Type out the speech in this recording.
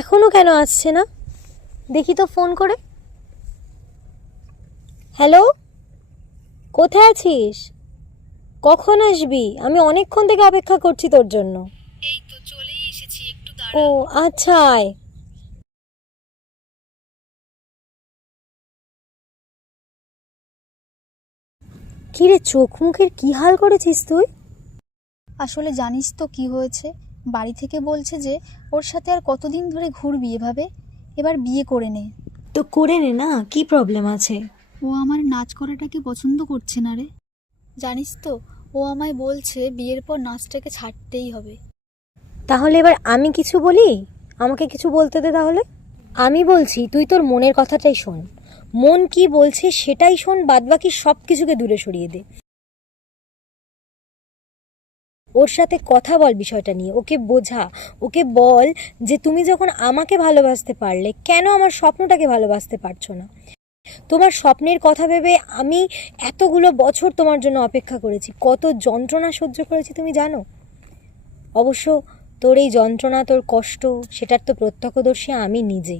এখনো কেন আসছে না? দেখি তো ফোন করে। হ্যালো, কোথায় আছিস? কখন আসবি? আমি অনেকক্ষণ থেকে অপেক্ষা করছি তোর জন্য। এই তো চলেই এসেছি, একটু ও দাঁড়া। আচ্ছা, আয়। কি রে, চোখ মুখের কি হাল করেছিস তুই? আসলে জানিস তো কি হয়েছে, বাড়ি থেকে বলছে যে ওর সাথে আর কতদিন ধরে ঘুরবি এভাবে, এবার বিয়ে করে নে। তো করে নে না, কি প্রবলেম আছে? ও আমার নাচ করাটাকে পছন্দ করছে না রে। জানিস তো, ও আমায় বলছে বিয়ের পর নাচটাকে ছাড়তেই হবে। তাহলে এবার আমি কিছু বলি? আমাকে কিছু বলতে দে তাহলে। আমি বলছি, তুই তোর মনের কথাটাই শোন। মন কি বলছে সেটাই শোন, বাদবাকি সব কিছুকে দূরে সরিয়ে দে। ওর সাথে কথা বল বিষয়টা নিয়ে, ওকে বোঝা। ওকে বল যে তুমি যখন আমাকে ভালোবাসতে পারলে, কেন আমার স্বপ্নটাকে ভালোবাসতে পারছো না? তোমার স্বপ্নের কথা ভেবে আমি এতগুলো বছর তোমার জন্য অপেক্ষা করেছি, কত যন্ত্রণা সহ্য করেছি তুমি জানো? অবশ্য তোর এই যন্ত্রণা, তোর কষ্ট, সেটার তো প্রত্যক্ষদর্শী আমি নিজে।